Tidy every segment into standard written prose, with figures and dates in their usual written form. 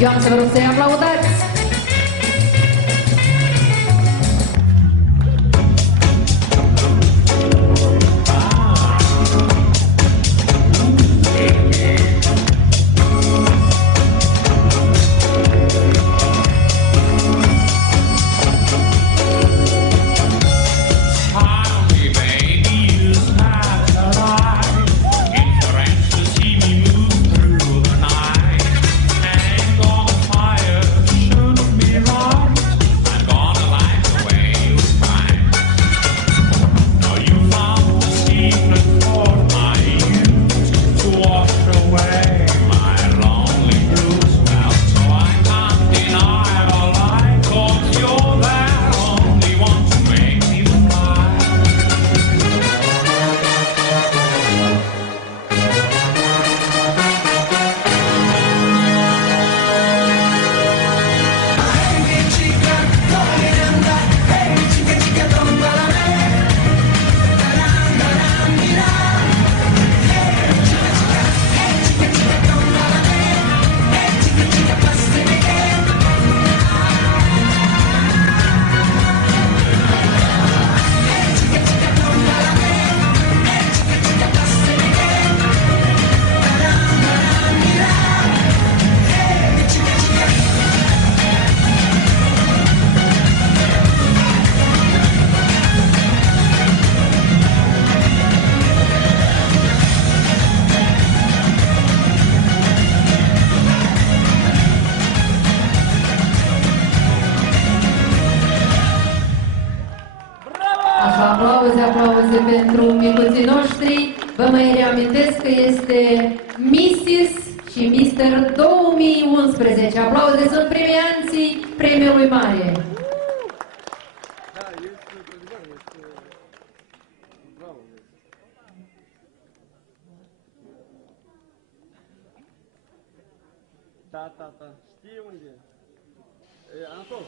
Eu am să vă rog să-i aplaudați. Aplauze pentru micuții noștri. Vă mai reamintesc că este Mrs. și Mr. 2011. Aplauze, sunt premianții premiului mare. Da, știi unde e? Anatol.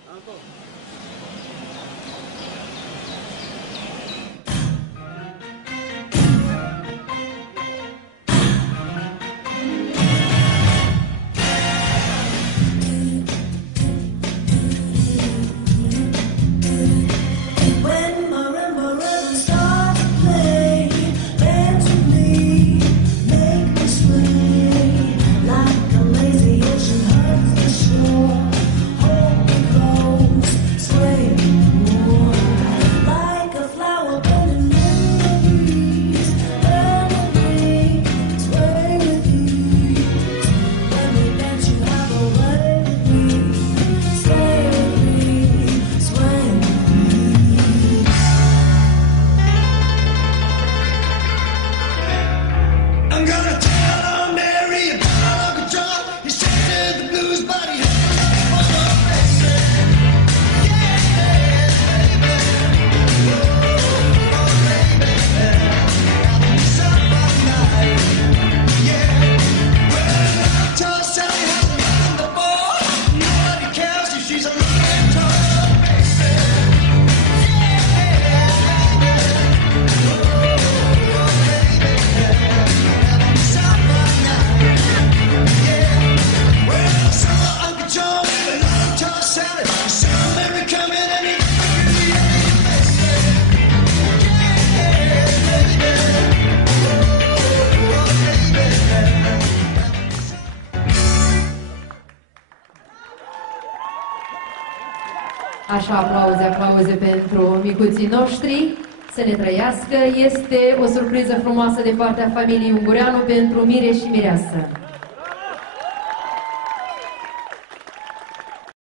Așa, aplauze pentru micuții noștri. Să ne trăiască. Este o surpriză frumoasă de partea familiei Ungureanu pentru Mire și Mireasă.